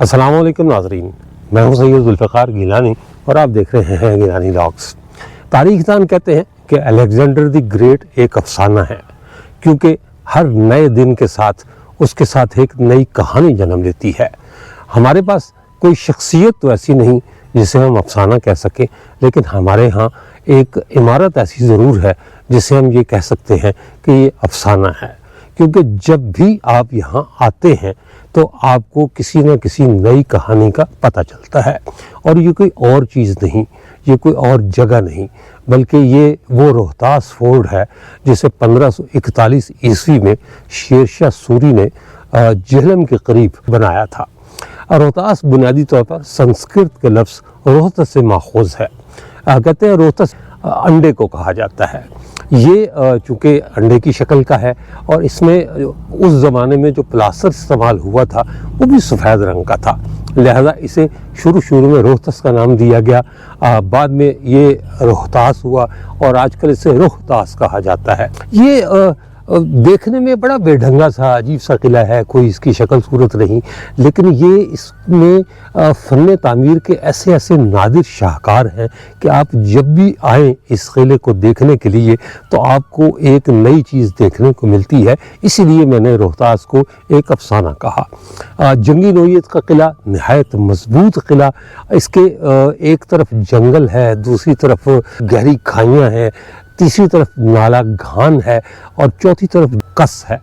السلام علیکم ناظرین، میں ہوں سید ذوالفقار گیلانی اور آپ دیکھ رہے ہیں گیلانی لاگس۔ تاریخ دان کہتے ہیں کہ الیگزینڈر دی گریٹ ایک افسانہ ہے، کیونکہ ہر نئے دن کے ساتھ اس کے ساتھ ایک نئی کہانی جنم لیتی ہے۔ ہمارے پاس کوئی شخصیت تو ایسی نہیں جسے ہم افسانہ کہہ سکیں، لیکن ہمارے ہاں ایک عمارت ایسی ضرور ہے جسے ہم یہ کہہ سکتے ہیں کہ یہ افسانہ ہے، کیونکہ جب بھی آپ یہاں آتے ہیں تو آپ کو کسی نہ کسی نئی کہانی کا پتہ چلتا ہے، اور یہ کوئی اور چیز نہیں، یہ کوئی اور جگہ نہیں، بلکہ یہ وہ روہتاس فورٹ ہے جسے 1541 عیسوی میں شیر شاہ سوری نے جہلم کے قریب بنایا تھا۔ روہتاس بنیادی طور پر سنسکرت کے لفظ روہتس سے ماخوذ ہے۔ کہتے ہیں روہتس انڈے کو کہا جاتا ہے۔ یہ چونکہ انڈے کی شکل کا ہے اور اس میں اس زمانے میں جو پلاسٹر استعمال ہوا تھا وہ بھی سفید رنگ کا تھا، لہذا اسے شروع میں روہتس کا نام دیا گیا، بعد میں یہ روہتاس ہوا اور آج کل اسے روہتاس کہا جاتا ہے۔ یہ دیکھنے میں بڑا بے ڈھنگا سا عجیب سا قلعہ ہے، کوئی اس کی شکل صورت نہیں، لیکن یہ اس میں فن تعمیر کے ایسے نادر شاہکار ہیں کہ آپ جب بھی آئیں اس قلعے کو دیکھنے کے لیے تو آپ کو ایک نئی چیز دیکھنے کو ملتی ہے۔ اسی لیے میں نے روہتاس کو ایک افسانہ کہا۔ جنگی نوعیت کا قلعہ، نہایت مضبوط قلعہ، اس کے ایک طرف جنگل ہے، دوسری طرف گہری کھائیاں ہیں، تیسری طرف نالا گھان ہے اور چوتھی طرف کس ہے۔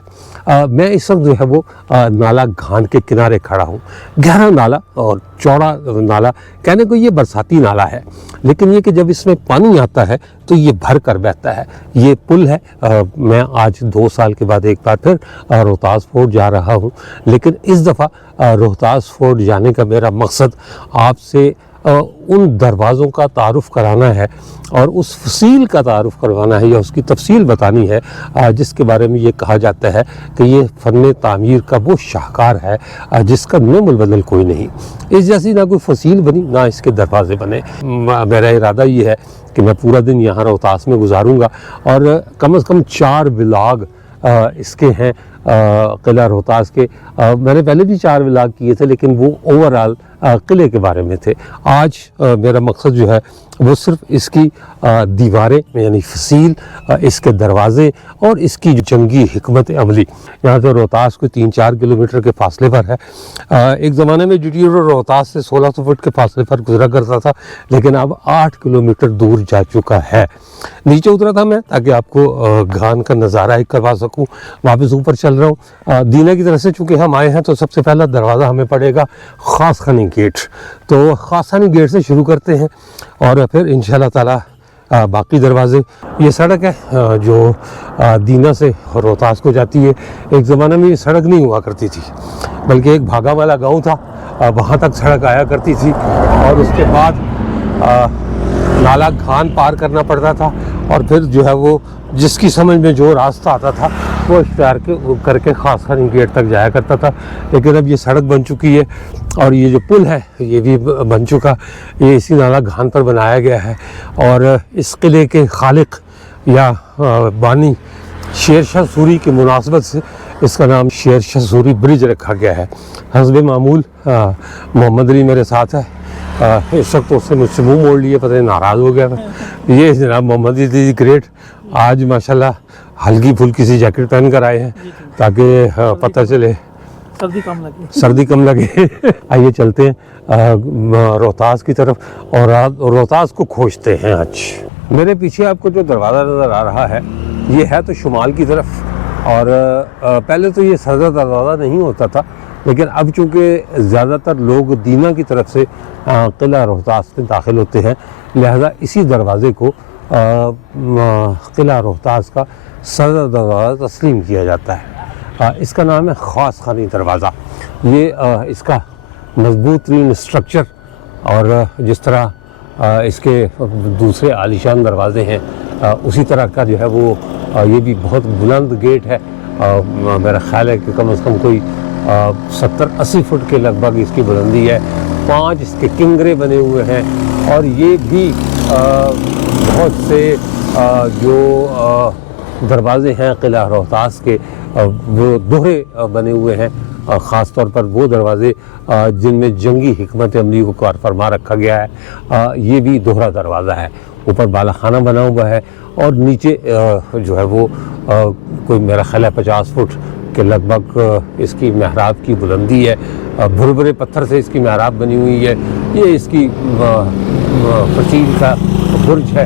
میں اس وقت جو ہے وہ نالا گھان کے کنارے کھڑا ہوں۔ گہرا نالا اور چوڑا نالا، کہنے کو یہ برساتی نالا ہے، لیکن یہ کہ جب اس میں پانی آتا ہے تو یہ بھر کر بہتا ہے۔ یہ پل ہے۔ میں آج 2 سال کے بعد ایک بار پھر روہتاس فورٹ جا رہا ہوں، لیکن اس دفعہ روہتاس فورٹ جانے کا میرا مقصد آپ سے ان دروازوں کا تعارف کرانا ہے اور اس فصیل کا تعارف کروانا ہے یا اس کی تفصیل بتانی ہے جس کے بارے میں یہ کہا جاتا ہے کہ یہ فن تعمیر کا وہ شاہکار ہے جس کا نعم البدل کوئی نہیں۔ اس جیسی نہ کوئی فصیل بنی نہ اس کے دروازے بنے۔ میرا ارادہ یہ ہے کہ میں پورا دن یہاں روہتاس میں گزاروں گا اور کم از کم 4 ولاگ اس کے ہیں قلعہ روہتاس کے۔ میں نے پہلے بھی 4 ولاگ کیے تھے، لیکن وہ اوورآل قلعے کے بارے میں تھے۔ آج میرا مقصد جو ہے وہ صرف اس کی دیواریں یعنی فصیل، اس کے دروازے اور اس کی جنگی حکمت عملی۔ یہاں سے روہتاس کو 3-4 کلومیٹر کے فاصلے پر ہے۔ ایک زمانے میں جٹیرو روہتاس سے 1600 فٹ کے فاصلے پر گزرا کرتا تھا، لیکن اب 8 کلومیٹر دور جا چکا ہے۔ نیچے اترا تھا میں تاکہ آپ کو گھان کا نظارہ ایک کروا سکوں، واپس اوپر چل رہا ہوں۔ دینا کی طرف سے چونکہ ہم آئے ہیں تو سب سے پہلا دروازہ ہمیں پڑے گا خاص خانی گیٹ۔ تو خاص خانی گیٹ سے شروع کرتے ہیں اور پھر انشاءاللہ تعالی باقی دروازے۔ یہ سڑک ہے جو دینا سے روہتاس کو جاتی ہے۔ ایک زمانے میں یہ سڑک نہیں ہوا کرتی تھی، بلکہ ایک بھاگا والا گاؤں تھا، وہاں تک سڑک آیا کرتی تھی اور اس کے بعد نالا گھان پار کرنا پڑتا تھا اور پھر جو ہے وہ جس کی سمجھ میں جو راستہ آتا تھا وہ اختیار کر کے خاص خانی گیٹ تک جایا کرتا تھا۔ لیکن اب یہ سڑک بن چکی ہے اور یہ جو پل ہے یہ بھی بن چکا، یہ اسی نالا گھان پر بنایا گیا ہے۔ اور اس قلعے کے خالق یا بانی شیر شاہ سوری کی مناسبت سے اس کا نام شیر شاہ سوری برج رکھا گیا ہے۔ حسب معمول محمد علی میرے ساتھ ہے، اس وقت اس نے مجھ سے منہ موڑ لیے، پتہ نہیں ناراض ہو گیا۔ یہ جناب محمد علی دی گریٹ آج ماشاءاللہ ہلکی پھلکی سی جیکٹ پہن کر آئے ہیں تاکہ پتہ چلے سردی کم لگے۔ آئیے چلتے ہیں روہتاس کی طرف اور روہتاس کو کھوجتے ہیں۔ آج میرے پیچھے آپ کو جو دروازہ نظر آ رہا ہے یہ ہے تو شمال کی طرف، اور پہلے تو یہ سردہ دروازہ نہیں ہوتا تھا، لیکن اب چونکہ زیادہ تر لوگ دینا کی طرف سے قلعہ روہتاس میں داخل ہوتے ہیں، لہذا اسی دروازے کو قلعہ روہتاس کا صدر دروازہ تسلیم کیا جاتا ہے۔ اس کا نام ہے خاص خانی دروازہ۔ یہ اس کا مضبوط ترین اسٹرکچر اور جس طرح اس کے دوسرے عالیشان دروازے ہیں اسی طرح کا جو ہے وہ یہ بھی بہت بلند گیٹ ہے۔ میرا خیال ہے کہ کم از کم کوئی 70-80 فٹ کے لگ بھگ اس کی بلندی ہے۔ 5 اس کے کنگرے بنے ہوئے ہیں اور یہ بھی بہت سے جو دروازے ہیں قلعہ روہتاس کے وہ دوہرے بنے ہوئے ہیں۔ خاص طور پر وہ دروازے جن میں جنگی حکمت عملی کو کار فرما رکھا گیا ہے، یہ بھی دوہرا دروازہ ہے، اوپر بالا خانہ بنا ہوا ہے اور نیچے جو ہے وہ کوئی میرا خیال ہے 50 فٹ کے لگ بھگ اس کی محراب کی بلندی ہے، بھربھرے پتھر سے اس کی محراب بنی ہوئی ہے، یہ اس کی فصیل کا برج ہے،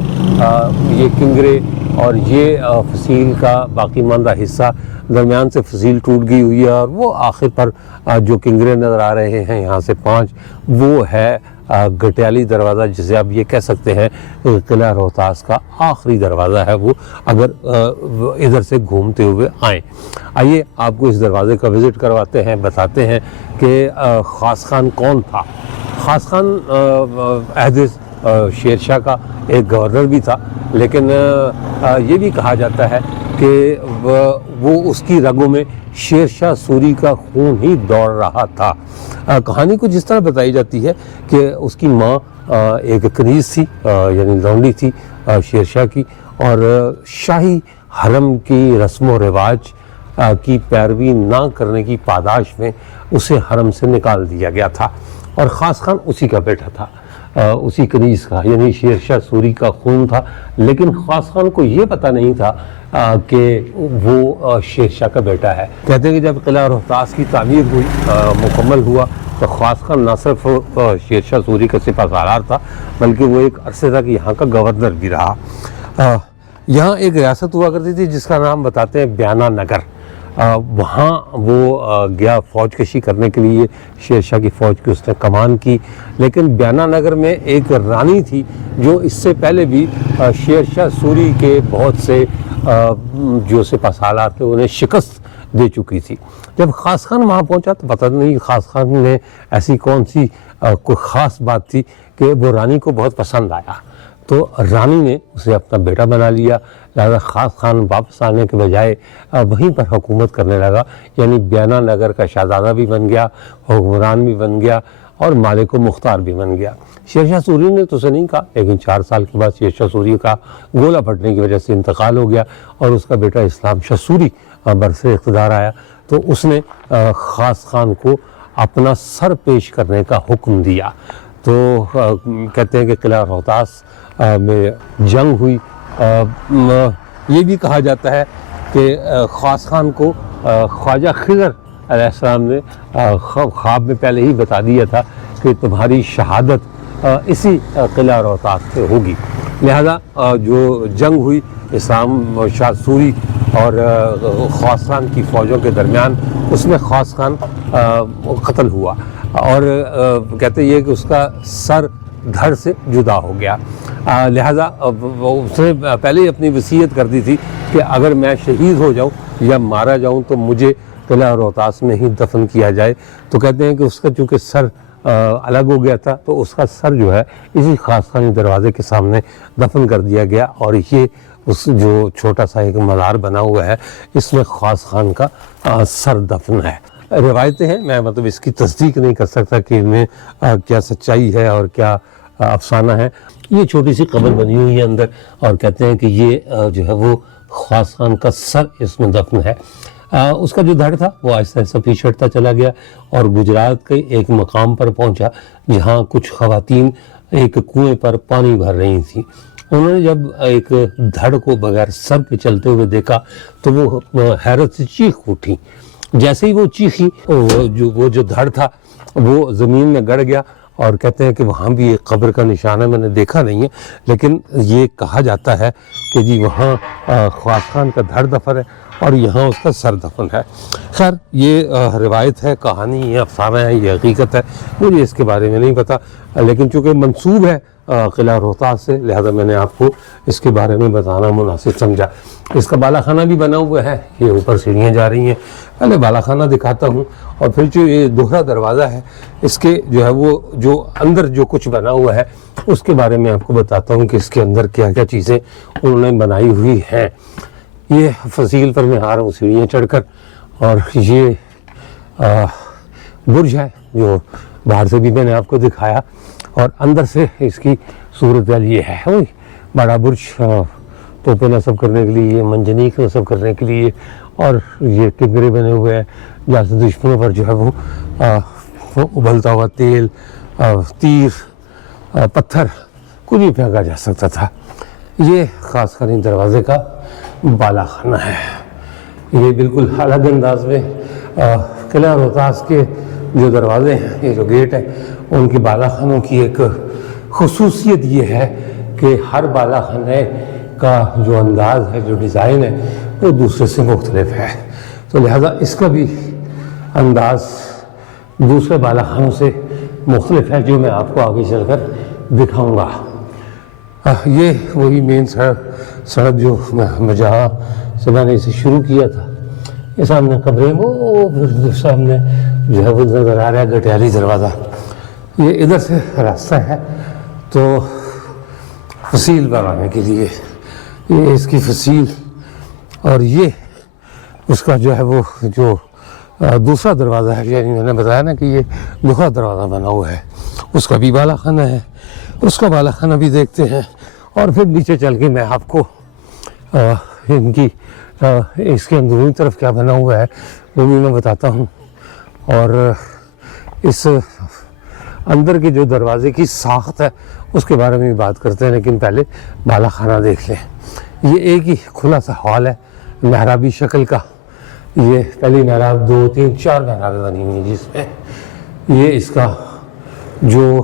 یہ کنگرے اور یہ فصیل کا باقی ماندہ حصہ، درمیان سے فصیل ٹوٹ گئی ہوئی ہے اور وہ آخر پر جو کنگرے نظر آ رہے ہیں یہاں سے 5 وہ ہے گٹیالی دروازہ، جسے آپ یہ کہہ سکتے ہیں قلعہ روہتاس کا آخری دروازہ ہے وہ، اگر ادھر سے گھومتے ہوئے آئیں۔ آئیے آپ کو اس دروازے کا وزٹ کرواتے ہیں، بتاتے ہیں کہ خاص خان کون تھا۔ خاص خان عہد شیر شاہ کا ایک گورنر بھی تھا، لیکن یہ بھی کہا جاتا ہے کہ وہ اس کی رگوں میں شیر شاہ سوری کا خون ہی دوڑ رہا تھا۔ کہانی کچھ اس طرح بتائی جاتی ہے کہ اس کی ماں ایک کنیز تھی، یعنی لونڈی تھی شیر شاہ کی، اور شاہی حرم کی رسم و رواج کی پیروی نہ کرنے کی پاداش میں اسے حرم سے نکال دیا گیا تھا، اور خاص خان اسی کا بیٹا تھا، اسی کنیز کا، یعنی شیر شاہ سوری کا خون تھا، لیکن خاص خان کو یہ پتہ نہیں تھا کہ وہ شیر شاہ کا بیٹا ہے۔ کہتے ہیں کہ جب قلعہ روہتاس کی تعمیر ہوئی، مکمل ہوا، تو خاص خان نہ صرف شیر شاہ سوری کا سپہ سالار تھا بلکہ وہ ایک عرصے تک یہاں کا گورنر بھی رہا۔ یہاں ایک ریاست ہوا کرتی تھی جس کا نام بتاتے ہیں بیانہ نگر، وہاں وہ گیا فوج کشی کرنے کے لیے، شیر شاہ کی فوج کی اس نے کمان کی، لیکن بیانہ نگر میں ایک رانی تھی جو اس سے پہلے بھی شیر شاہ سوری کے بہت سے جو سپہ سالار تھے انہیں شکست دے چکی تھی۔ جب خاص خان وہاں پہنچا تو پتہ نہیں خاص خان نے ایسی کون سی کوئی خاص بات تھی کہ وہ رانی کو بہت پسند آیا، تو رانی نے اسے اپنا بیٹا بنا لیا، لہذا خاص خان واپس آنے کے بجائے وہیں پر حکومت کرنے لگا، یعنی بیانہ نگر کا شہزادہ بھی بن گیا، حکمران بھی بن گیا اور مالک و مختار بھی بن گیا۔ شیر شاہ سوری نے تو اسے نہیں کہا، لیکن 4 سال کے بعد شیر شاہ سوری کا گولہ پھٹنے کی وجہ سے انتقال ہو گیا اور اس کا بیٹا اسلام شاہ سوری برسر اقتدار آیا، تو اس نے خاص خان کو اپنا سر پیش کرنے کا حکم دیا۔ تو کہتے ہیں کہ قلعہ روہتاس میں جنگ ہوئی۔ یہ بھی کہا جاتا ہے کہ خاص خان کو خواجہ خضر علیہ السلام نے خواب میں پہلے ہی بتا دیا تھا کہ تمہاری شہادت اسی قلعہ روہتاس سے ہوگی، لہذا جو جنگ ہوئی اسلام شاہ سوری اور خاص خان کی فوجوں کے درمیان، اس میں خاص خان قتل ہوا، اور کہتے یہ کہ اس کا سر دھڑ سے جدا ہو گیا، لہذا اس نے پہلے ہی اپنی وصیت کر دی تھی کہ اگر میں شہید ہو جاؤں یا مارا جاؤں تو مجھے قلعہ روہتاس میں ہی دفن کیا جائے۔ تو کہتے ہیں کہ اس کا چونکہ سر الگ ہو گیا تھا تو اس کا سر جو ہے اسی خاص خانی دروازے کے سامنے دفن کر دیا گیا، اور یہ اس جو چھوٹا سا ایک مزار بنا ہوا ہے اس میں خاص خان کا سر دفن ہے۔ روایتیں ہیں، میں مطلب اس کی تصدیق نہیں کر سکتا کہ ان میں کیا سچائی ہے اور کیا افسانہ ہے۔ یہ چھوٹی سی قبر بنی ہوئی ہے اندر، اور کہتے ہیں کہ یہ جو ہے وہ خاص خان کا سر اس میں دفن ہے۔ اس کا جو دھڑ تھا وہ آہستہ آہستہ پیچھے ہٹتا چلا گیا اور گجرات کے ایک مقام پر پہنچا جہاں کچھ خواتین ایک کنویں پر پانی بھر رہی تھیں۔ انہوں نے جب ایک دھڑ کو بغیر سر کے چلتے ہوئے دیکھا تو وہ حیرت سے چیخ اٹھی۔ جیسے ہی وہ چیخی وہ جو دھڑ تھا وہ زمین میں گڑ گیا، اور کہتے ہیں کہ وہاں بھی ایک قبر کا نشان ہے، میں نے دیکھا نہیں ہے لیکن یہ کہا جاتا ہے کہ جی وہاں خاص خان کا دھڑ دفن ہے اور یہاں اس کا سر دفن ہے۔ خیر یہ روایت ہے، کہانی ہے، افسانہ ہے، یہ حقیقت ہے، مجھے اس کے بارے میں نہیں پتہ، لیکن چونکہ منسوب ہے قلعہ روہتاس سے لہذا میں نے آپ کو اس کے بارے میں بتانا مناسب سمجھا۔ اس کا بالا خانہ بھی بنا ہوا ہے، یہ اوپر سیڑھیاں جا رہی ہیں، پہلے بالا خانہ دکھاتا ہوں، اور پھر جو یہ دوہرا دروازہ ہے اس کے جو ہے وہ جو اندر جو کچھ بنا ہوا ہے اس کے بارے میں آپ کو بتاتا ہوں کہ اس کے اندر کیا کیا چیزیں انہوں نے بنائی ہوئی ہیں۔ یہ فصیل پر میں آ رہا ہوں سیڑھیاں چڑھ کر، اور یہ برج ہے جو باہر سے بھی میں نے آپ کو دکھایا، اور اندر سے اس کی صورتحال یہ ہے، بڑا برج توپیں نصب کرنے کے لیے، منجنیق نصب کرنے کے لیے، اور یہ کنگرے بنے ہوئے ہیں جہاں سے دشمنوں پر جو ہے وہ ابلتا ہوا تیل، تیر، پتھر کچھ بھی پھینکا جا سکتا تھا۔ یہ خاص خانی دروازے کا بالا خانہ ہے۔ یہ بالکل الگ انداز میں قلعہ روہتاس کے جو دروازے ہیں، یہ جو گیٹ ہے، ان کے بالا خانوں کی ایک خصوصیت یہ ہے کہ ہر بالا خانے کا جو انداز ہے، جو ڈیزائن ہے، وہ دوسرے سے مختلف ہے، تو لہذا اس کا بھی انداز دوسرے بالا خانوں سے مختلف ہے، جو میں آپ کو آگے چل کر دکھاؤں گا۔ یہ وہی مین سڑک جو جہاں سے میں نے اسے شروع کیا تھا، یہ سامنے قبریں، وہ پھر سامنے جو ہے وہ نظر آ رہا ہے گٹیالی دروازہ۔ یہ ادھر سے راستہ ہے تو فصیل بنانے کے لیے، یہ اس کی فصیل، اور یہ اس کا جو ہے وہ جو دوسرا دروازہ ہے، یعنی میں نے بتایا نا کہ یہ دوسرا دروازہ بنا ہوا ہے، اس کا بھی بالا خانہ ہے، اس کا بالا خانہ بھی دیکھتے ہیں، اور پھر نیچے چل کے میں آپ کو ان کی اس کے اندرونی طرف کیا بنا ہوا ہے وہ بھی میں بتاتا ہوں، اور اس اندر کے جو دروازے کی ساخت ہے اس کے بارے میں بھی بات کرتے ہیں، لیکن پہلے بالا خانہ دیکھ لیں۔ یہ ایک ہی کھلا سا ہال ہے محرابی شکل کا، یہ پہلی محراب، 2 3 4 محرابیں بنی ہوئی ہیں، جس میں یہ اس کا جو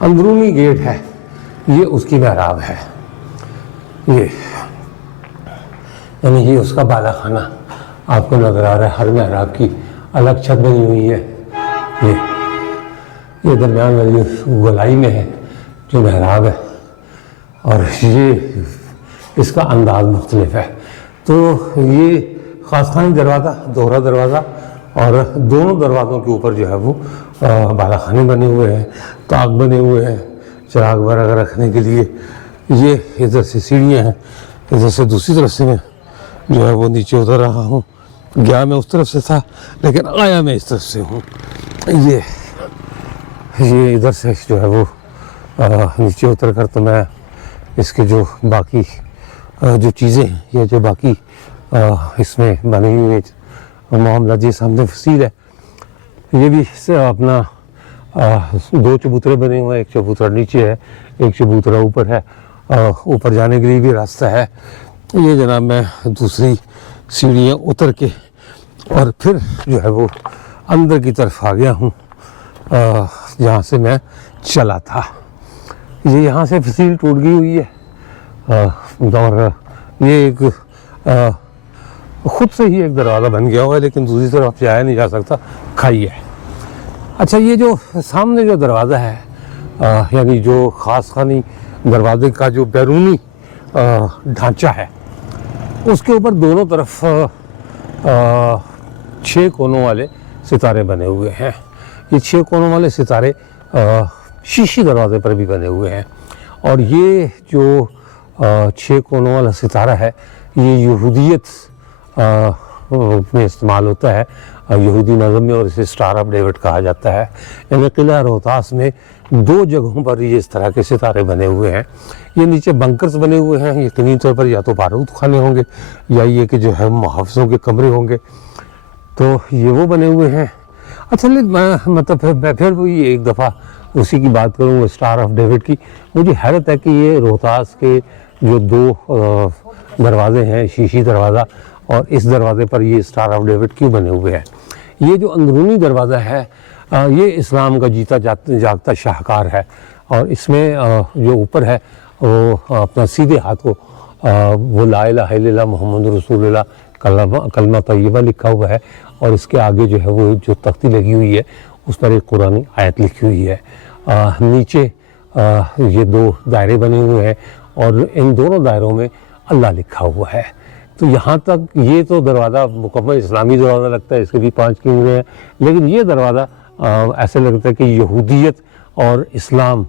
اندرونی گیٹ ہے یہ اس کی محراب ہے، یہ یعنی یہ اس کا بالا خانہ آپ کو نظر آ رہا ہے۔ ہر محراب کی الگ چھت بنی ہوئی ہے، یہ درمیان والی گولائی میں ہے جو محراب ہے، اور یہ اس کا انداز مختلف ہے۔ تو یہ خاص خانی دروازہ، دوہرا دروازہ، اور دونوں دروازوں کے اوپر جو ہے وہ بالا خانے بنے ہوئے ہیں، طاق بنے ہوئے ہیں چراغ وغیرہ رکھنے کے لیے۔ یہ ادھر سے سیڑھیاں ہیں، ادھر سے دوسری طرف سے میں جو ہے وہ نیچے اتر رہا ہوں، گیا میں اس طرف سے تھا لیکن آیا میں اس طرف سے ہوں۔ یہ ادھر سے جو ہے وہ نیچے اتر کر تو میں اس کے جو باقی جو چیزیں ہیں، یہ جو باقی اس میں بنی ہوئی معاملہ، جی سامنے فصیل ہے، یہ بھی اپنا 2 چبوترے بنے ہوئے ہیں، ایک چبوترا نیچے ہے، ایک چبوترا اوپر ہے، اوپر جانے کے لیے بھی راستہ ہے۔ یہ جناب میں دوسری سیڑھیاں اتر کے اور پھر جو ہے وہ اندر کی طرف آ گیا ہوں جہاں سے میں چلا تھا۔ یہ یہاں سے فصیل ٹوٹ گئی ہوئی ہے، اور یہ ایک خود سے ہی ایک دروازہ بن گیا ہوا ہے، لیکن دوسری طرف جایا نہیں جا سکتا، کھائی ہے۔ اچھا، یہ جو سامنے جو دروازہ ہے، یعنی جو خاص خانی دروازے کا جو بیرونی ڈھانچہ ہے، اس کے اوپر دونوں طرف 6 کونوں والے ستارے بنے ہوئے ہیں۔ یہ 6 کونوں والے ستارے شیشی دروازے پر بھی بنے ہوئے ہیں، اور یہ جو 6 کونوں والا ستارہ ہے یہ یہودیت میں استعمال ہوتا ہے، یہودی نظم میں، اور اسے اسٹار آف ڈیوڈ کہا جاتا ہے۔ یعنی قلعہ روہتاس میں 2 جگہوں پر یہ اس طرح کے ستارے بنے ہوئے ہیں۔ یہ نیچے بنکرز بنے ہوئے ہیں، یقینی طور پر یا تو بارود خانے ہوں گے یا یہ کہ جو ہے محافظوں کے کمرے ہوں گے، تو یہ وہ بنے ہوئے ہیں۔ اچھا، مطلب میں پھر وہی ایک دفعہ اسی کی بات کروں، اسٹار آف ڈیوڈ کی۔ مجھے حیرت ہے کہ یہ روہتاس کے جو 2 دروازے ہیں، شیشی دروازہ اور اس دروازے پر یہ اسٹار آف ڈیوڈ کیوں بنے ہوئے ہیں۔ یہ جو اندرونی دروازہ ہے یہ اسلام کا جیتا جاگتا شاہکار ہے، اور اس میں جو اوپر ہے وہ اپنا سیدھے ہاتھ کو وہ لا الہ الا اللہ محمد رسول اللہ کلمہ طیبہ لکھا ہوا ہے، اور اس کے آگے جو ہے وہ جو تختی لگی ہوئی ہے اس پر ایک قرآنی آیت لکھی ہوئی ہے۔ نیچے یہ 2 دائرے بنے ہوئے ہیں، اور ان دونوں دائروں میں اللہ لکھا ہوا ہے۔ تو یہاں تک یہ تو دروازہ مکمل اسلامی دروازہ لگتا ہے، اس کے بھی 5 کنارے ہیں، لیکن یہ دروازہ ایسے لگتا ہے کہ یہودیت اور اسلام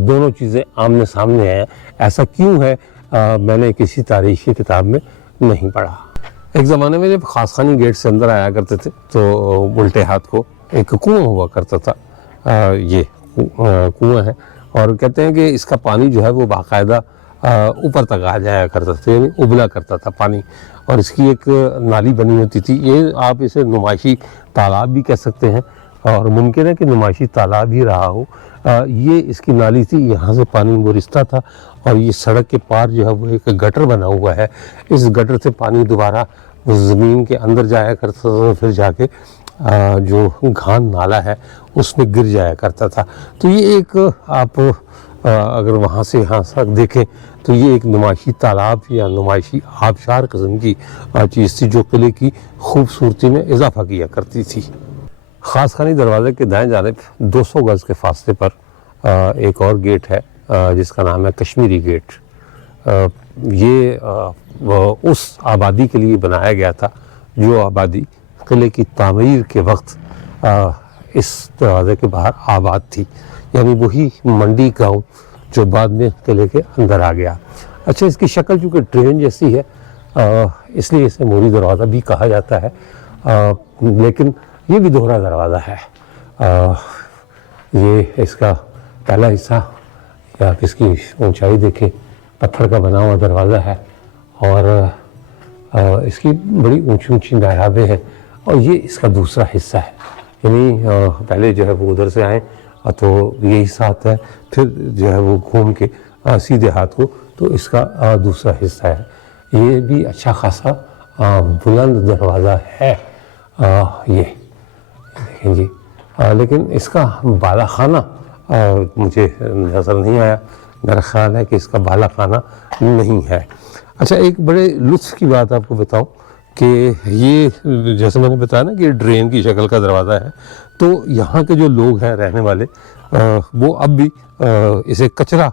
دونوں چیزیں آمنے سامنے ہیں۔ ایسا کیوں ہے میں نے کسی تاریخی کتاب میں نہیں پڑھا۔ ایک زمانے میں جب خاص خانی گیٹ سے اندر آیا کرتے تھے تو الٹے ہاتھ کو ایک کنواں ہوا کرتا تھا، یہ کنواں ہے، اور کہتے ہیں کہ اس کا پانی جو ہے وہ باقاعدہ اوپر تک آ جایا کرتا تھا، یعنی ابلا کرتا تھا پانی، اور اس کی ایک نالی بنی ہوتی تھی. یہ آپ اسے نمائشی تالاب بھی کہہ سکتے ہیں، اور ممکن ہے کہ نمائشی تالاب ہی رہا ہو. یہ اس کی نالی تھی، یہاں سے پانی وہ رستا تھا، اور یہ سڑک کے پار جو ہے وہ ایک گٹر بنا ہوا ہے. اس گٹر سے پانی دوبارہ زمین کے اندر جایا کرتا تھا، پھر جا کے جو گھان نالا ہے اس میں گر جایا کرتا تھا. تو یہ ایک آپ اگر وہاں سے یہاں تک دیکھیں تو یہ ایک نمائشی تالاب یا نمائشی آبشار قسم کی چیز تھی جو قلعے کی خوبصورتی میں اضافہ کیا کرتی تھی. خاص خانی دروازے کے دائیں جانب 200 گز کے فاصلے پر ایک اور گیٹ ہے جس کا نام ہے کشمیری گیٹ. یہ اس آبادی کے لیے بنایا گیا تھا جو آبادی قلعے کی تعمیر کے وقت اس دروازے کے باہر آباد تھی، یعنی وہی منڈی گاؤں جو بعد میں قلعے کے اندر آ گیا. اچھا، اس کی شکل چونکہ ٹرین جیسی ہے اس لیے اسے موری دروازہ بھی کہا جاتا ہے، لیکن یہ بھی دوہرا دروازہ ہے. یہ اس کا پہلا حصہ، یا آپ اس کی اونچائی دیکھیں، پتھر کا بنا ہوا دروازہ ہے، اور اس کی بڑی اونچی اونچی محرابیں ہیں. اور یہ اس کا دوسرا حصہ ہے، یعنی پہلے جو ہے وہ ادھر سے آئیں تو یہ حصہ آتا ہے، پھر جو ہے وہ گھوم کے سیدھے ہاتھ کو تو اس کا دوسرا حصہ ہے. یہ بھی اچھا خاصا بلند دروازہ ہے. یہ دیکھیں جی، لیکن اس کا بالا خانہ مجھے نظر نہیں آیا. میرا خیال ہے کہ اس کا بالا خانہ نہیں ہے. اچھا، ایک بڑے لطف کی بات آپ کو بتاؤں کہ یہ جیسے میں نے بتایا نا کہ ڈرین کی شکل کا دروازہ ہے، تو یہاں کے جو لوگ ہیں رہنے والے وہ اب بھی اسے کچرا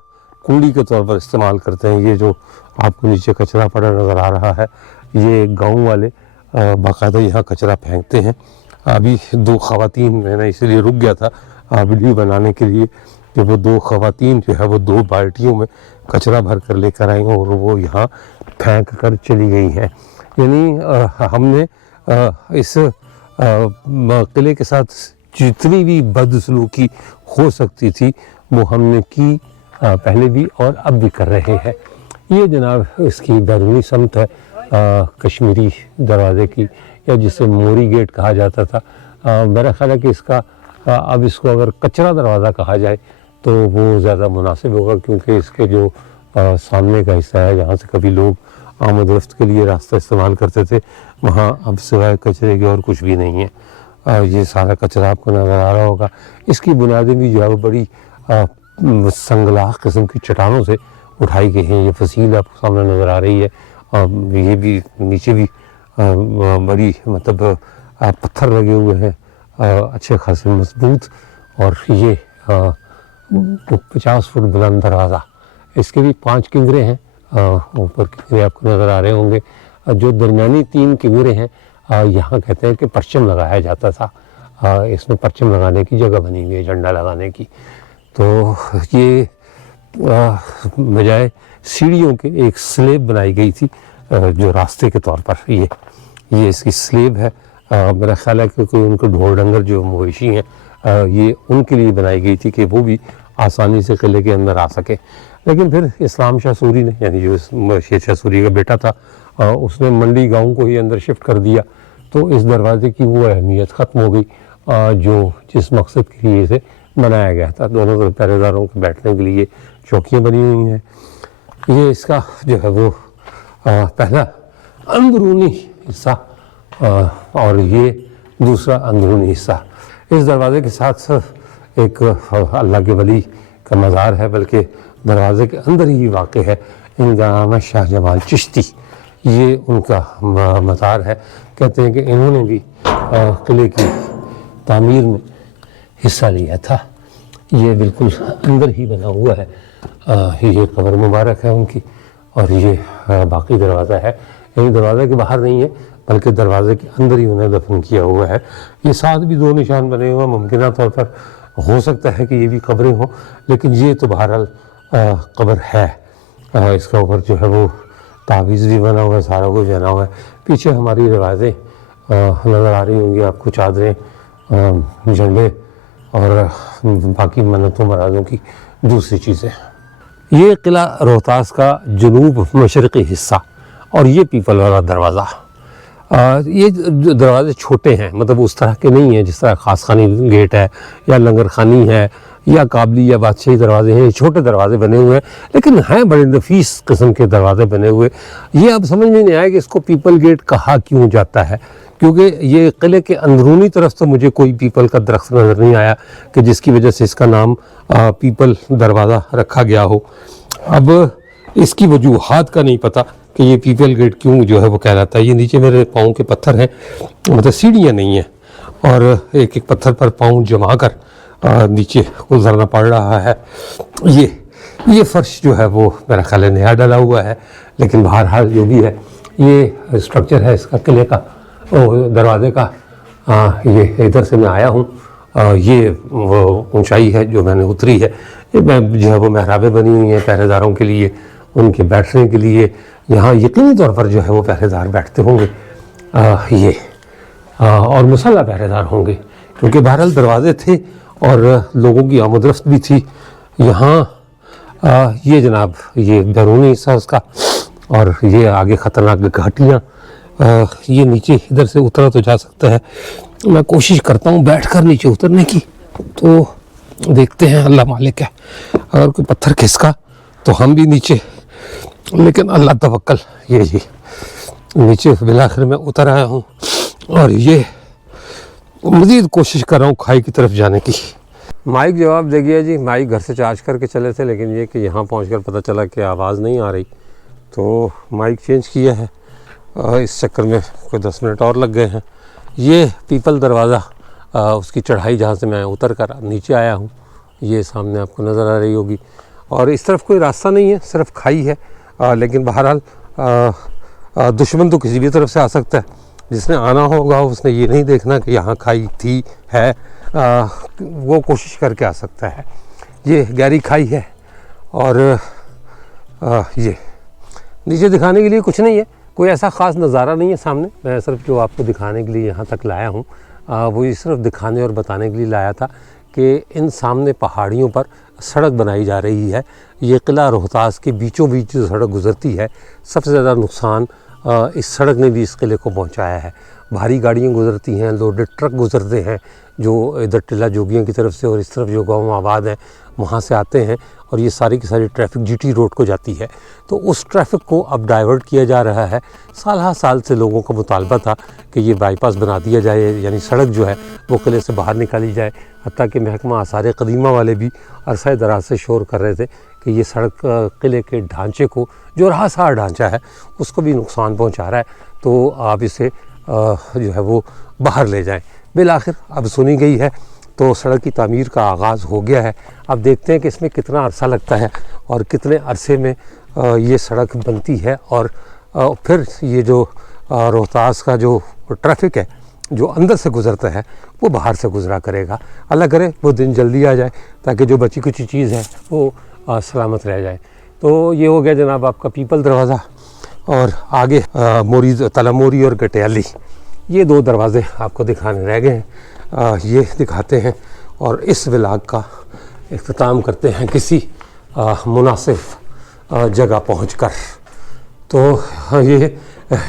کنڈی کے طور پر استعمال کرتے ہیں. یہ جو آپ کو نیچے کچرا پڑا نظر آ رہا ہے، یہ گاؤں والے باقاعدہ یہاں کچرا پھینکتے ہیں. ابھی 2 خواتین، میں نے اسی لیے رک گیا تھا ویڈیو بنانے کے لیے، کہ وہ 2 خواتین جو ہے وہ 2 بالٹیوں میں کچرا بھر کر لے کر آئیں اور وہ یہاں پھینک کر چلی گئی ہیں. یعنی ہم نے اس قلعے کے ساتھ جتنی بھی بدسلوکی ہو سکتی تھی وہ ہم نے کی پہلے بھی اور اب بھی کر رہے ہیں. یہ جناب اس کی بیرونی سمت ہے کشمیری دروازے کی، یا جسے موری گیٹ کہا جاتا تھا. میرا خیال ہے کہ اس کا اب اس کو اگر کچرا دروازہ کہا جائے تو وہ زیادہ مناسب ہوگا، کیونکہ اس کے جو سامنے کا حصہ ہے جہاں سے کبھی لوگ آمد و رفت کے لیے راستہ استعمال کرتے تھے، وہاں اب سوائے کچرے کے اور کچھ بھی نہیں ہے. یہ سارا کچرا آپ کو نظر آ رہا ہوگا. اس کی بنیادیں بھی جو ہے وہ بڑی سنگلاخ قسم کی چٹانوں سے اٹھائی گئی ہیں. یہ فصیل آپ کو سامنے نظر آ رہی ہے، یہ بھی نیچے بھی بڑی مطلب پتھر لگے ہوئے ہیں اچھے خاصے مضبوط. اور یہ 50 فٹ بلند دروازہ، اس کے بھی 5 کنگرے ہیں. اوپر کنگرے آپ کو نظر آ رہے ہوں گے. جو درمیانی 3 کنگرے ہیں یہاں کہتے ہیں کہ پرچم لگایا جاتا تھا. اس میں پرچم لگانے کی جگہ بنی ہوئی ہے، جھنڈا لگانے کی. تو یہ بجائے سیڑھیوں کے ایک سلیب بنائی گئی تھی جو راستے کے طور پر. یہ اس کی سلیب ہے. میرا خیال ہے کہ ان کے ڈھور ڈنگر جو مویشی ہیں یہ ان کے لیے بنائی گئی تھی کہ وہ بھی آسانی سے قلعے کے اندر آ سکے. لیکن پھر اسلام شاہ سوری نے، یعنی جو شیر شاہ سوری کا بیٹا تھا، اس نے منڈی گاؤں کو ہی اندر شفٹ کر دیا. تو اس دروازے کی وہ اہمیت ختم ہو گئی جو جس مقصد کے لیے اسے بنایا گیا تھا. دونوں طرف پہرے داروں کے بیٹھنے کے لیے چوکیاں بنی ہوئی ہیں. یہ اس کا جو ہے وہ پہلا اندرونی حصہ اور یہ دوسرا اندرونی حصہ. اس دروازے کے ساتھ ایک اللہ کے ولی کا مزار ہے، بلکہ دروازے کے اندر ہی واقع ہے. ان کا نام ہے شاہ جمال چشتی. یہ ان کا مزار ہے. کہتے ہیں کہ انہوں نے بھی قلعے کی تعمیر میں حصہ لیا تھا. یہ بالکل اندر ہی بنا ہوا ہے. یہ قبر مبارک ہے ان کی. اور یہ باقی دروازہ ہے، یعنی دروازے کے باہر نہیں ہے بلکہ دروازے کے اندر ہی انہیں دفن کیا ہوا ہے. یہ ساتھ بھی 2 نشان بنے ہوئے ہیں. ممکنہ طور پر ہو سکتا ہے کہ یہ بھی قبریں ہوں، لیکن یہ تو بہرحال قبر ہے. اس کا اوپر جو ہے وہ تعویذ بھی بنا ہوا ہے، سارا کچھ بنا ہوا ہے. پیچھے ہماری روایتیں نظر آ رہی ہوں گی آپ کو، چادریں، جھنڈے اور باقی منتوں مرادوں کی دوسری چیزیں. یہ قلعہ روہتاس کا جنوب مشرقی حصہ اور یہ پیپل والا دروازہ، یہ دروازے چھوٹے ہیں، مطلب اس طرح کے نہیں ہیں جس طرح خاص خانی گیٹ ہے یا لنگر خانی ہے یا قابلی یا بادشاہی دروازے ہیں. یہ چھوٹے دروازے بنے ہوئے ہیں لیکن ہیں بڑے نفیس قسم کے دروازے بنے ہوئے. یہ اب سمجھ میں نہیں آیا کہ اس کو پیپل گیٹ کہا کیوں جاتا ہے، کیونکہ یہ قلعے کے اندرونی طرف تو مجھے کوئی پیپل کا درخت نظر نہیں آیا کہ جس کی وجہ سے اس کا نام پیپل دروازہ رکھا گیا ہو. اب اس کی وجوہات کا نہیں پتہ کہ یہ پیپل گیٹ کیوں جو ہے وہ کہلاتا ہے. یہ نیچے میرے پاؤں کے پتھر ہیں، مطلب سیڑھیاں نہیں ہیں، اور ایک ایک پتھر پر پاؤں جما کر نیچے گزرنا پڑ رہا ہے. یہ فرش جو ہے وہ میرا خیال ہے نیا ڈلا ہوا ہے، لیکن بہرحال جو بھی ہے یہ اسٹرکچر ہے اس کا قلعے کا دروازے کا. یہ ادھر سے میں آیا ہوں، یہ وہ اونچائی ہے جو میں نے اتری ہے. یہ جو ہے وہ محرابیں بنی ہوئی ہیں پہرے داروں کے لیے، ان کے بیٹھنے کے لیے. یہاں یقینی طور پر جو ہے وہ پہرے دار بیٹھتے ہوں گے، یہ اور مسلح پہرے دار ہوں گے، کیونکہ بہرحال دروازے تھے اور لوگوں کی آمد رفت بھی تھی. یہاں یہ جناب یہ بیرونی حصہ اس کا، اور یہ آگے خطرناک گھاٹیاں. یہ نیچے ادھر سے اترا تو جا سکتا ہے، میں کوشش کرتا ہوں بیٹھ کر نیچے اترنے کی، تو دیکھتے ہیں اللہ مالک ہے. اگر کوئی پتھر کھسکا تو ہم بھی نیچے، لیکن اللہ توکل. یہ جی نیچے بالآخر میں اتر آیا ہوں اور یہ مزید کوشش کر رہا ہوں کھائی کی طرف جانے کی. مائک جواب دے گیا جی. مائک گھر سے چارج کر کے چلے تھے، لیکن یہ کہ یہاں پہنچ کر پتہ چلا کہ آواز نہیں آ رہی، تو مائک چینج کیا ہے. اس چکر میں کوئی 10 منٹ اور لگ گئے ہیں. یہ پیپل دروازہ اس کی چڑھائی جہاں سے میں اتر کر نیچے آیا ہوں، یہ سامنے آپ کو نظر آ رہی ہوگی. اور اس طرف کوئی راستہ نہیں ہے، صرف کھائی ہے. لیکن بہرحال دشمن تو کسی بھی طرف سے آ سکتا ہے. جس نے آنا ہوگا اس نے یہ نہیں دیکھنا کہ یہاں کھائی تھی ہے، وہ کوشش کر کے آ سکتا ہے. یہ گہری کھائی ہے اور یہ نیچے دکھانے کے لیے کچھ نہیں ہے، کوئی ایسا خاص نظارہ نہیں ہے سامنے. میں صرف جو آپ کو دکھانے کے لیے یہاں تک لایا ہوں وہ یہ صرف دکھانے اور بتانے کے لیے لایا تھا کہ ان سامنے پہاڑیوں پر سڑک بنائی جا رہی ہے. یہ قلعہ روہتاس کے بیچوں بیچ جو سڑک گزرتی ہے، سب سے زیادہ نقصان اس سڑک نے بھی اس قلعے کو پہنچایا ہے. بھاری گاڑیاں گزرتی ہیں، لوڈڈ ٹرک گزرتے ہیں جو ادھر ٹلہ جوگیاں کی طرف سے اور اس طرف جو گاؤں آباد ہیں وہاں سے آتے ہیں، اور یہ ساری کی ساری ٹریفک جی ٹی روڈ کو جاتی ہے. تو اس ٹریفک کو اب ڈائیورٹ کیا جا رہا ہے. سال ہر سال سے لوگوں کا مطالبہ تھا کہ یہ بائی پاس بنا دیا جائے، یعنی سڑک جو ہے وہ قلعے سے باہر نکالی جائے. حتیٰ کہ محکمہ آثار قدیمہ والے بھی عرصہ دراز سے شور کر رہے تھے کہ یہ سڑک قلعے کے ڈھانچے کو، جو رہا سار ڈھانچہ ہے، اس کو بھی نقصان پہنچا رہا ہے، تو آپ اسے جو ہے وہ باہر لے جائیں. بالآخر اب سنی گئی ہے تو سڑک کی تعمیر کا آغاز ہو گیا ہے. اب دیکھتے ہیں کہ اس میں کتنا عرصہ لگتا ہے اور کتنے عرصے میں یہ سڑک بنتی ہے، اور پھر یہ جو روہتاس کا جو ٹریفک ہے جو اندر سے گزرتا ہے وہ باہر سے گزرا کرے گا. اللہ کرے وہ دن جلدی آ جائے تاکہ جو بچی کچی چیز ہے وہ سلامت رہ جائے. تو یہ ہو گیا جناب آپ کا پیپل دروازہ. اور آگے موری، تلا موری اور گٹیالی، یہ 2 دروازے آپ کو دکھانے رہ گئے ہیں. یہ دکھاتے ہیں اور اس ولاگ کا اختتام کرتے ہیں کسی مناسب جگہ پہنچ کر. تو یہ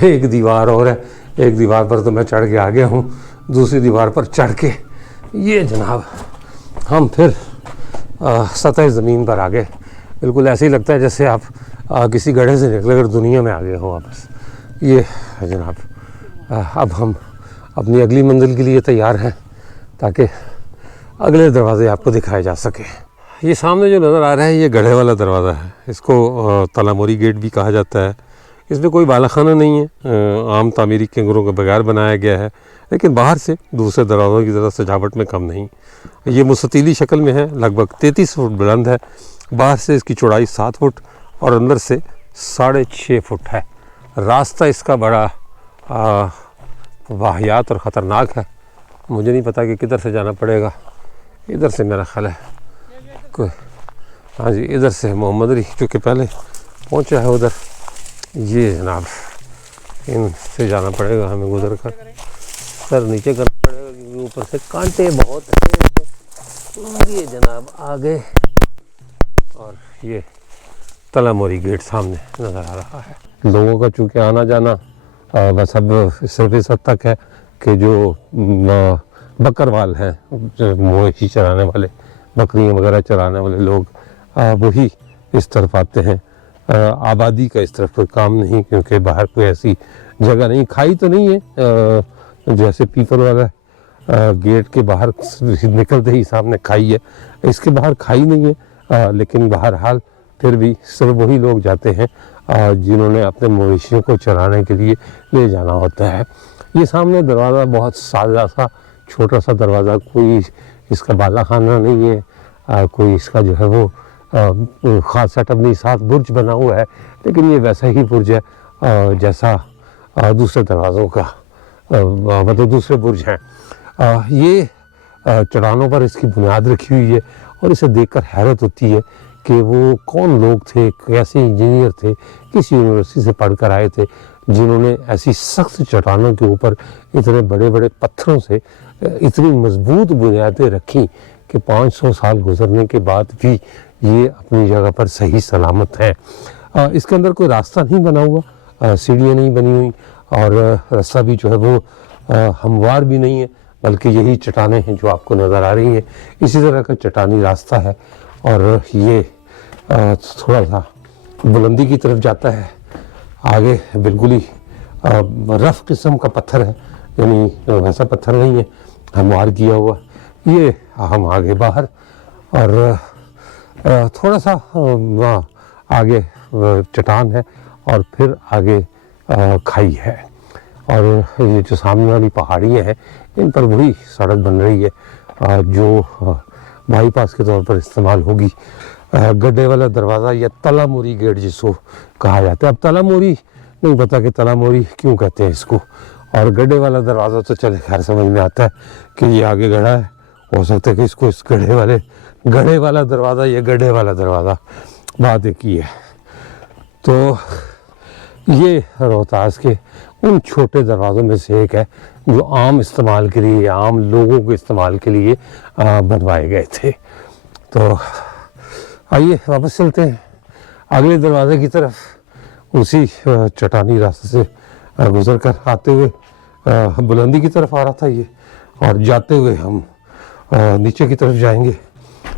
ایک دیوار اور ہے، ایک دیوار پر تو میں چڑھ کے آ گیا ہوں، دوسری دیوار پر چڑھ کے یہ جناب ہم پھر سطح زمین پر آ گئے. بالکل ایسے ہی لگتا ہے جیسے آپ کسی گڑھے سے نکلے کر دنیا میں آ گئے ہوں واپس. یہ جناب اب ہم اپنی اگلی منزل کے لیے تیار ہیں تاکہ اگلے دروازے آپ کو دکھائے جا سکیں. یہ سامنے جو نظر آ رہا ہے یہ گڑھے والا دروازہ ہے. اس کو تلا موری گیٹ بھی کہا جاتا ہے. اس میں کوئی بالا خانہ نہیں ہے، عام تعمیری کنگروں کے بغیر بنایا گیا ہے، لیکن باہر سے دوسرے دروازوں کی طرح سجاوٹ میں کم نہیں. یہ مستطیلی شکل میں ہے، لگ بھگ 33 فٹ بلند ہے. باہر سے اس کی چوڑائی 7 فٹ اور اندر سے 6.5 فٹ ہے. راستہ اس کا بڑا واہیات اور خطرناک ہے. مجھے نہیں پتا کہ کدھر سے جانا پڑے گا. ادھر سے میرا خیال ہے ہاں جی ادھر سے محمد علی چونکہ پہلے پہنچا ہے ادھر. یہ جناب ان سے جانا پڑے گا ہمیں گزر کر، سر نیچے کرنا پڑے گا کیونکہ اوپر سے کانٹے بہت ہیں. یہ جناب آگے اور یہ تلا موری گیٹ سامنے نظر آ رہا ہے. لوگوں کا چونکہ آنا جانا بس اب صرف اس حد تک ہے کہ جو بکروال ہیں، مویشی چرانے والے، بکریاں وغیرہ چرانے والے لوگ، وہی اس طرف آتے ہیں. آبادی کا اس طرف کوئی کام نہیں، کیونکہ باہر کوئی ایسی جگہ نہیں. کھائی تو نہیں ہے، جیسے پیپل والا گیٹ کے باہر نکلتے ہی سامنے کھائی ہے، اس کے باہر کھائی نہیں ہے. لیکن بہرحال پھر بھی صرف وہی لوگ جاتے ہیں جنہوں نے اپنے مویشیوں کو چرانے کے لیے لے جانا ہوتا ہے. یہ سامنے دروازہ بہت سادہ سا چھوٹا سا دروازہ، کوئی اس کا بالا خانہ نہیں ہے، کوئی اس کا جو ہے وہ خاص سیٹ اپ نہیں. ساتھ برج بنا ہوا ہے، لیکن یہ ویسا ہی برج ہے جیسا دوسرے دروازوں کا، مطلب دوسرے برج ہیں. یہ چٹانوں پر اس کی بنیاد رکھی ہوئی ہے، اور اسے دیکھ کر حیرت ہوتی ہے کہ وہ کون لوگ تھے، کیسے انجینئر تھے، کس یونیورسٹی سے پڑھ کر آئے تھے، جنہوں نے ایسی سخت چٹانوں کے اوپر اتنے بڑے بڑے پتھروں سے اتنی مضبوط بنیادیں رکھیں کہ 500 سال گزرنے کے بعد بھی یہ اپنی جگہ پر صحیح سلامت ہیں. اس کے اندر کوئی راستہ نہیں بنا ہوا، سیڑھیاں نہیں بنی ہوئی، اور راستہ بھی جو ہے وہ ہموار بھی نہیں ہے، بلکہ یہی چٹانیں ہیں جو آپ کو نظر آ رہی ہیں. اسی طرح کا چٹانی راستہ ہے، اور یہ تھوڑا سا بلندی کی طرف جاتا ہے. آگے بالکل ہی رف قسم کا پتھر ہے، یعنی ویسا پتھر نہیں ہے ہموار کیا ہوا. یہ ہم آگے باہر، اور تھوڑا سا آگے چٹان ہے، اور پھر آگے کھائی ہے. اور یہ جو سامنے والی پہاڑیاں ہیں، ان پر وہی سڑک بن رہی ہے جو بائی پاس کے طور پر استعمال ہوگی. گڈھے والا دروازہ یا تلا موری گیٹ جس کو کہا جاتا ہے. اب تلا موری نہیں پتا کہ تلا موری کیوں کہتے ہیں اس کو، اور گڈھے والا دروازہ تو چلے خیر سمجھ میں آتا ہے کہ یہ آگے گڑھا ہے، ہو سکتا ہے کہ اس کو اس گڑھے والا دروازہ یا گڈھے والا دروازہ بات ایک ہی ہے. تو یہ روہتاس کے ان چھوٹے دروازوں میں سے ایک ہے جو عام استعمال کے لیے، عام لوگوں کے استعمال کے لیے بنوائے گئے تھے. تو آئیے واپس چلتے ہیں اگلے دروازے کی طرف. اسی چٹانی راستے سے گزر کر آتے ہوئے بلندی کی طرف آ رہا تھا یہ، اور جاتے ہوئے ہم نیچے کی طرف جائیں گے.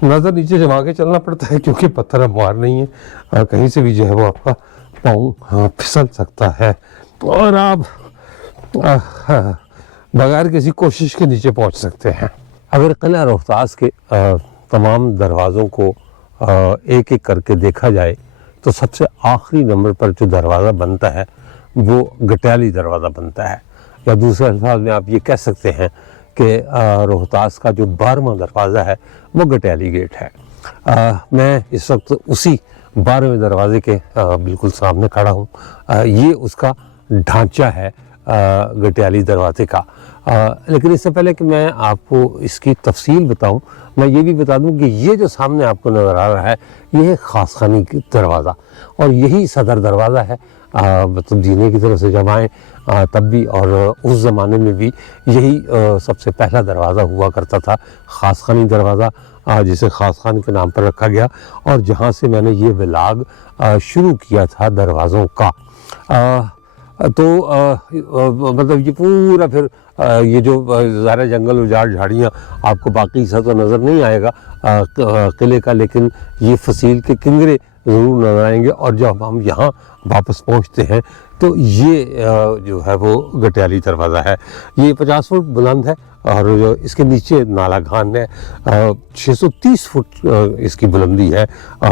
نظر نیچے جما کے چلنا پڑتا ہے کیونکہ پتھر ہموار نہیں ہے، کہیں سے بھی جو ہے وہ آپ کا پاؤں پھسل سکتا ہے، اور آپ بغیر کسی کوشش کے نیچے پہنچ سکتے ہیں. اگر قلعہ روہتاس کے تمام دروازوں کو ایک ایک کر کے دیکھا جائے تو سب سے آخری نمبر پر جو دروازہ بنتا ہے وہ گٹیالی دروازہ بنتا ہے، یا دوسرے الفاظ میں آپ یہ کہہ سکتے ہیں کہ روہتاس کا جو 12واں دروازہ ہے وہ گٹیالی گیٹ ہے. میں اس وقت اسی 12ویں دروازے کے بالکل سامنے کھڑا ہوں. یہ اس کا ڈھانچہ ہے گٹیالی دروازے کا. لیکن اس سے پہلے کہ میں آپ کو اس کی تفصیل بتاؤں، میں یہ بھی بتا دوں کہ یہ جو سامنے آپ کو نظر آ رہا ہے یہ ہے خاص خانی دروازہ، اور یہی صدر دروازہ ہے. مطلب دینے کی طرف سے جب آئیں تب بھی، اور اس زمانے میں بھی یہی سب سے پہلا دروازہ ہوا کرتا تھا، خاص خانی دروازہ، جسے خاص خان کے نام پر رکھا گیا، اور جہاں سے میں نے یہ ولاگ شروع کیا تھا دروازوں کا. تو مطلب یہ پورا پھر یہ جو ظاہر جنگل اجاڑ جھاڑیاں آپ کو باقی حصہ تو نظر نہیں آئے گا قلعے کا، لیکن یہ فصیل کے کنگرے ضرور نظر آئیں گے. اور جب ہم یہاں واپس پہنچتے ہیں تو یہ جو ہے وہ گٹیالی دروازہ ہے. یہ 50 فٹ بلند ہے، اور جو اس کے نیچے نالا گھان ہے 630 فٹ اس کی بلندی ہے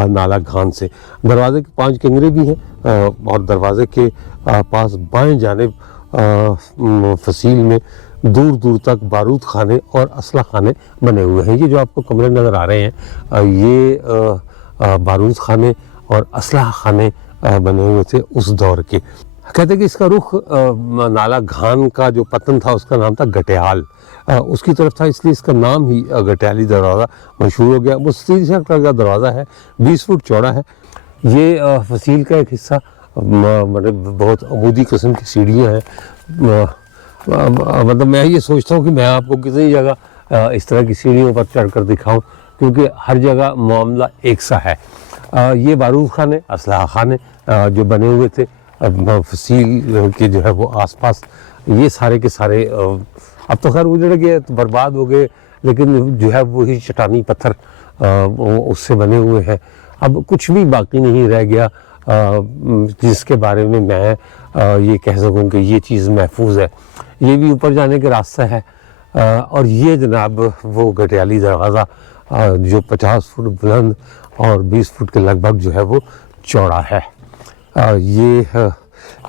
نالا گھان سے. دروازے کے 5 کنگرے بھی ہیں، اور دروازے کے پاس بائیں جانب فصیل میں دور دور تک بارود خانے اور اسلحہ خانے بنے ہوئے ہیں. یہ جو آپ کو کمرے نظر آ رہے ہیں یہ بارود خانے اور اسلحہ خانے بنے ہوئے تھے اس دور کے. کہتے ہیں کہ اس کا رخ نالا گھان کا جو پتن تھا اس کا نام تھا گٹیال، اس کی طرف تھا، اس لیے اس کا نام ہی گٹیالی دروازہ مشہور ہو گیا. مستطیل شکل کا دروازہ ہے، 20 فٹ چوڑا ہے. یہ فصیل کا ایک حصہ، مطلب بہت عمودی قسم کی سیڑھیاں ہیں. مطلب میں یہ سوچتا ہوں کہ میں آپ کو کسی جگہ اس طرح کی سیڑھیوں پر چڑھ کر دکھاؤں، کیونکہ ہر جگہ معاملہ ایک سا ہے. یہ بارود خانے، اسلحہ خانے جو بنے ہوئے تھے فصیل کے جو ہے وہ آس پاس، یہ سارے کے سارے اب تو خیر اجڑ گئے، تو برباد ہو گئے، لیکن جو ہے وہی چٹانی پتھر اس سے بنے ہوئے ہیں. اب کچھ بھی باقی نہیں رہ گیا جس کے بارے میں میں یہ کہہ سکوں کہ یہ چیز محفوظ ہے. یہ بھی اوپر جانے کے راستہ ہے. اور یہ جناب وہ گٹیالی دروازہ جو 50 فٹ بلند اور 20 فٹ کے لگ بھگ جو ہے وہ چوڑا ہے. یہ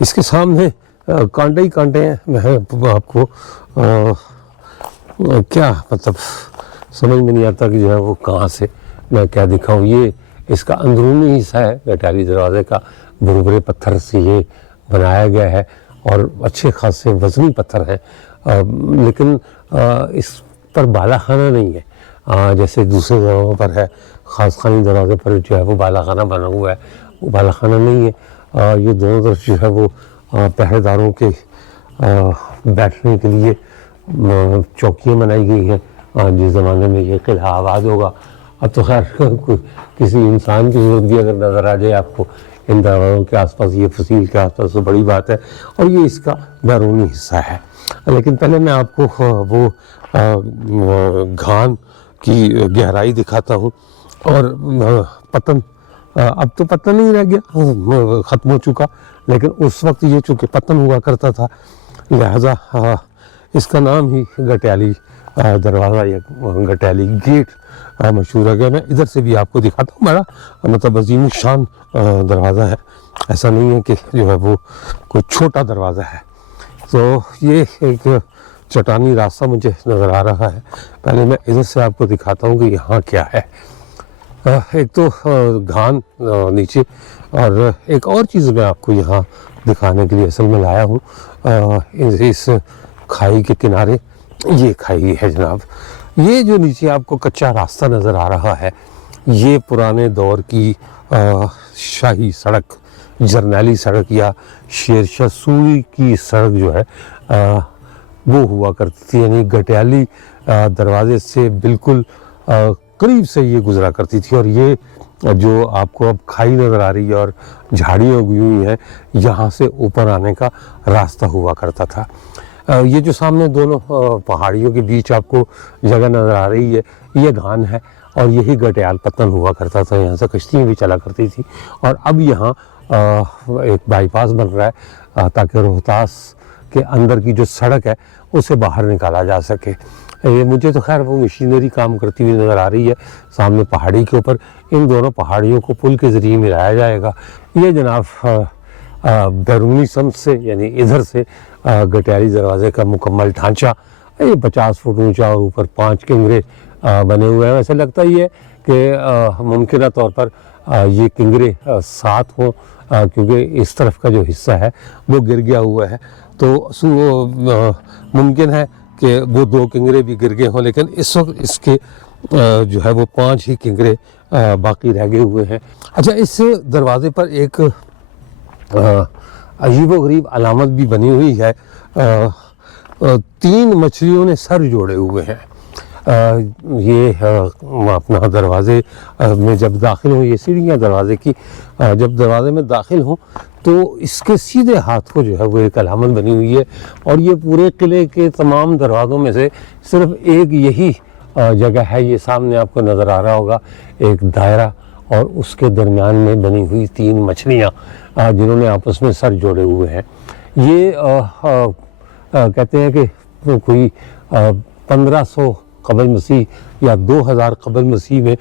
اس کے سامنے کانٹے ہی کانٹے ہیں. میں آپ کو کیا مطلب سمجھ میں نہیں آتا کہ جو ہے وہ کہاں سے میں کیا دکھاؤں. یہ اس کا اندرونی حصہ ہے گٹیالی دروازے کا، بھربھرے پتھر سے یہ بنایا گیا ہے اور اچھے خاصے وزنی پتھر ہیں. لیکن اس پر بالا خانہ نہیں ہے جیسے دوسرے جگہوں پر ہے. خاص خانی دروازے پر جو ہے وہ بالا خانہ بنا ہوا ہے، وہ بالا خانہ نہیں ہے. یہ دونوں طرف جو ہے وہ پہرے داروں کے بیٹھنے کے لیے چوکیاں بنائی گئی ہیں. جس زمانے میں یہ قلعہ آباد ہوگا، اب تو خیر کسی انسان کی ضرورت بھی اگر نظر آ جائے آپ کو ان دروازوں کے آس پاس، یہ فصیل کے آس پاس، تو بڑی بات ہے. اور یہ اس کا بیرونی حصہ ہے. لیکن پہلے میں آپ کو وہ گھان کی گہرائی دکھاتا ہوں. اور پتن، اب تو پتن نہیں رہ گیا، ختم ہو چکا. لیکن اس وقت یہ چونکہ پتن ہوا کرتا تھا، لہذا اس کا نام ہی گٹیالی دروازہ یا گٹیالی گیٹ مشہور ہے. میں ادھر سے بھی آپ کو دکھاتا ہوں. بڑا مطلب عظیم الشان دروازہ ہے، ایسا نہیں ہے کہ جو ہے وہ کوئی چھوٹا دروازہ ہے. تو یہ ایک چٹانی راستہ مجھے نظر آ رہا ہے. پہلے میں ادھر سے آپ کو دکھاتا ہوں کہ یہاں کیا ہے. ایک تو گھان نیچے، اور ایک اور چیز میں آپ کو یہاں دکھانے کے لیے اصل میں لایا ہوں. اس کھائی کے کنارے یہ کھائی ہے جناب. یہ جو نیچے آپ کو کچا راستہ نظر آ رہا ہے، یہ پرانے دور کی شاہی سڑک، جرنیلی سڑک یا شیر شاہ سوری کی سڑک جو ہے وہ ہوا کرتی تھی. یعنی گٹیالی دروازے سے بالکل قریب سے یہ گزرا کرتی تھی. اور یہ جو آپ کو اب کھائی نظر آ رہی ہے اور جھاڑیاں اگی ہوئی ہیں، یہاں سے اوپر آنے کا راستہ ہوا کرتا تھا. یہ جو سامنے دونوں پہاڑیوں کے بیچ آپ کو جگہ نظر آ رہی ہے، یہ گھان ہے. اور یہی گٹیال پتن ہوا کرتا تھا. یہاں سے کشتیاں بھی چلا کرتی تھی. اور اب یہاں ایک بائی پاس بن رہا ہے تاکہ روہتاس کے اندر کی جو سڑک ہے اسے باہر نکالا جا سکے. مجھے تو خیر وہ مشینری کام کرتی ہوئی نظر آ رہی ہے سامنے پہاڑی کے اوپر. ان دونوں پہاڑیوں کو پل کے ذریعے ملایا جائے گا. یہ جناب بیرونی سمت سے یعنی ادھر سے گٹیالی دروازے کا مکمل ڈھانچہ. یہ 50 فٹ اونچا اور اوپر 5 کنگرے بنے ہوئے ہیں. ایسا لگتا ہی ہے کہ ممکنہ طور پر یہ کنگرے 7 ہوں کیونکہ اس طرف کا جو حصہ ہے وہ گر گیا ہوا ہے. تو ممکن ہے کہ وہ 2 کنگرے بھی گر گئے ہوں، لیکن اس وقت اس کے جو ہے وہ 5 ہی کنگرے باقی رہ گئے ہوئے ہیں. اچھا، اس دروازے پر ایک عجیب و غریب علامت بھی بنی ہوئی ہے. 3 مچھلیوں نے سر جوڑے ہوئے ہیں. یہ اپنا دروازے میں جب داخل ہوں، یہ سیڑھیاں دروازے کی جب دروازے میں داخل ہوں تو اس کے سیدھے ہاتھ کو جو ہے وہ ایک علامت بنی ہوئی ہے. اور یہ پورے قلعے کے تمام دروازوں میں سے صرف ایک یہی جگہ ہے. یہ سامنے آپ کو نظر آ رہا ہوگا ایک دائرہ، اور اس کے درمیان میں بنی ہوئی 3 مچھلیاں جنہوں نے آپس میں سر جوڑے ہوئے ہیں. یہ کہتے ہیں کہ کوئی 1500 قبل مسیح یا 2000 قبل مسیح میں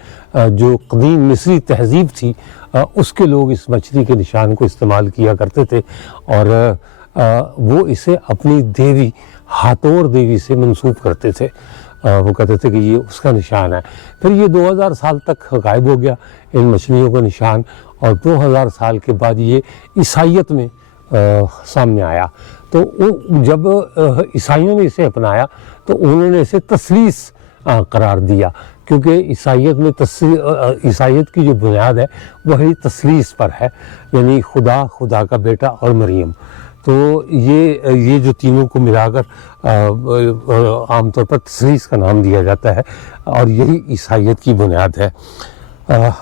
جو قدیم مصری تہذیب تھی اس کے لوگ اس مچھلی کے نشان کو استعمال کیا کرتے تھے. اور وہ اسے اپنی دیوی ہاتور دیوی سے منسوب کرتے تھے. وہ کہتے تھے کہ یہ اس کا نشان ہے. پھر یہ 2000 سال تک غائب ہو گیا ان مچھلیوں کا نشان، اور 2000 سال کے بعد یہ عیسائیت میں سامنے آیا. تو جب عیسائیوں نے اسے اپنایا تو انہوں نے اسے تثلیث قرار دیا، کیونکہ عیسائیت میں عیسائیت کی جو بنیاد ہے وہی تثلیث پر ہے، یعنی خدا کا بیٹا اور مریم. تو یہ جو تینوں کو ملا کر عام طور پر تثلیث کا نام دیا جاتا ہے، اور یہی عیسائیت کی بنیاد ہے.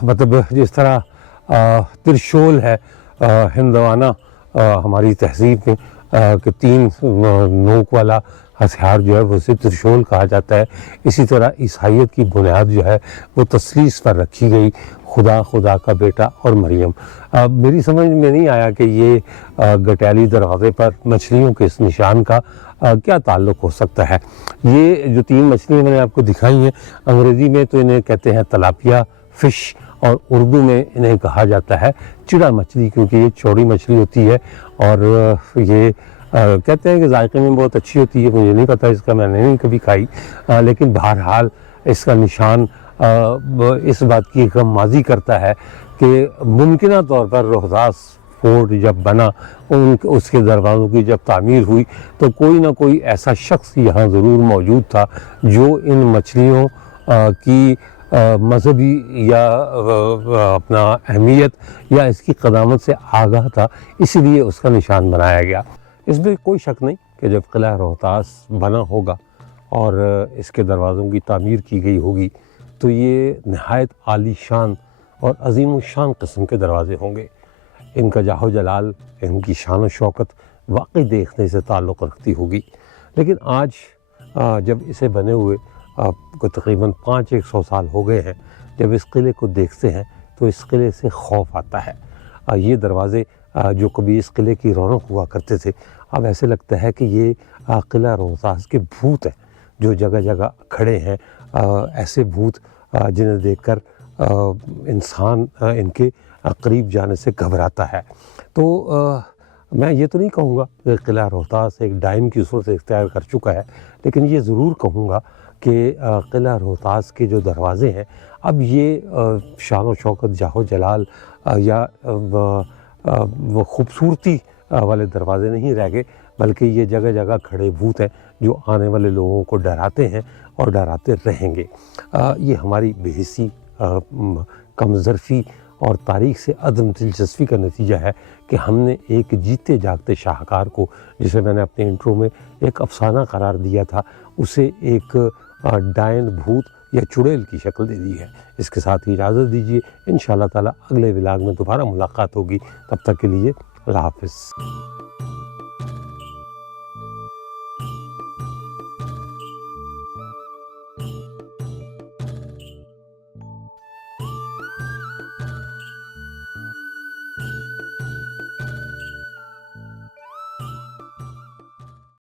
مطلب جس طرح ترشول ہے ہندوانہ ہماری تہذیب میں کہ 3 نوک والا ہتھیار جو ہے وہ اسے ترشول کہا جاتا ہے. اسی طرح عیسائیت کی بنیاد جو ہے وہ تثلیث پر رکھی گئی، خدا کا بیٹا اور مریم. میری سمجھ میں نہیں آیا کہ یہ گٹیالی دروازے پر مچھلیوں کے اس نشان کا کیا تعلق ہو سکتا ہے. یہ جو 3 مچھلیاں میں نے آپ کو دکھائی ہیں، انگریزی میں تو انہیں کہتے ہیں تلاپیا فش، اور اردو میں انہیں کہا جاتا ہے چڑا مچھلی، کیونکہ یہ چوڑی مچھلی ہوتی ہے اور یہ کہتے ہیں کہ ذائقے میں بہت اچھی ہوتی ہے. مجھے نہیں پتہ اس کا، میں نے نہیں کبھی کھائی، لیکن بہرحال اس کا نشان اس بات کی غمازی کرتا ہے کہ ممکنہ طور پر روہتاس فورٹ جب بنا، اس کے دروازوں کی جب تعمیر ہوئی تو کوئی نہ کوئی ایسا شخص یہاں ضرور موجود تھا جو ان مچھلیوں کی مذہبی یا اپنا اہمیت یا اس کی قدامت سے آگاہ تھا، اسی لیے اس کا نشان بنایا گیا. اس میں کوئی شک نہیں کہ جب قلعہ روہتاس بنا ہوگا اور اس کے دروازوں کی تعمیر کی گئی ہوگی تو یہ نہایت عالی شان اور عظیم الشان قسم کے دروازے ہوں گے. ان کا جاہ و جلال، ان کی شان و شوکت واقعی دیکھنے سے تعلق رکھتی ہوگی. لیکن آج جب اسے بنے ہوئے کو تقریباً 500 سال ہو گئے ہیں، جب اس قلعے کو دیکھتے ہیں تو اس قلعے سے خوف آتا ہے. یہ دروازے جو کبھی اس قلعے کی رونق ہوا کرتے تھے، اب ایسے لگتا ہے کہ یہ قلعہ روہتاس کے بھوت ہیں جو جگہ جگہ کھڑے ہیں. ایسے بھوت جنہیں دیکھ کر انسان ان کے قریب جانے سے گھبراتا ہے. تو میں یہ تو نہیں کہوں گا کہ قلعہ روہتاس ایک ڈائن کی صورت اختیار کر چکا ہے، لیکن یہ ضرور کہوں گا کہ قلعہ روہتاس کے جو دروازے ہیں اب یہ شان و شوکت، جاہ و جلال یا وہ خوبصورتی والے دروازے نہیں رہ گئے، بلکہ یہ جگہ جگہ کھڑے بھوت ہیں جو آنے والے لوگوں کو ڈراتے ہیں اور ڈراتے رہیں گے. یہ ہماری بے حسی، کم ظرفی اور تاریخ سے عدم دلچسپی کا نتیجہ ہے کہ ہم نے ایک جیتے جاگتے شاہکار کو، جسے میں نے اپنے انٹرو میں ایک افسانہ قرار دیا تھا، اسے ایک ڈائن، بھوت یا چڑیل کی شکل دے دی ہے. اس کے ساتھ ہی اجازت دیجیے، انشاءاللہ تعالی اگلے ولاگ میں دوبارہ ملاقات ہوگی. تب تک کے لیے اللہ حافظ.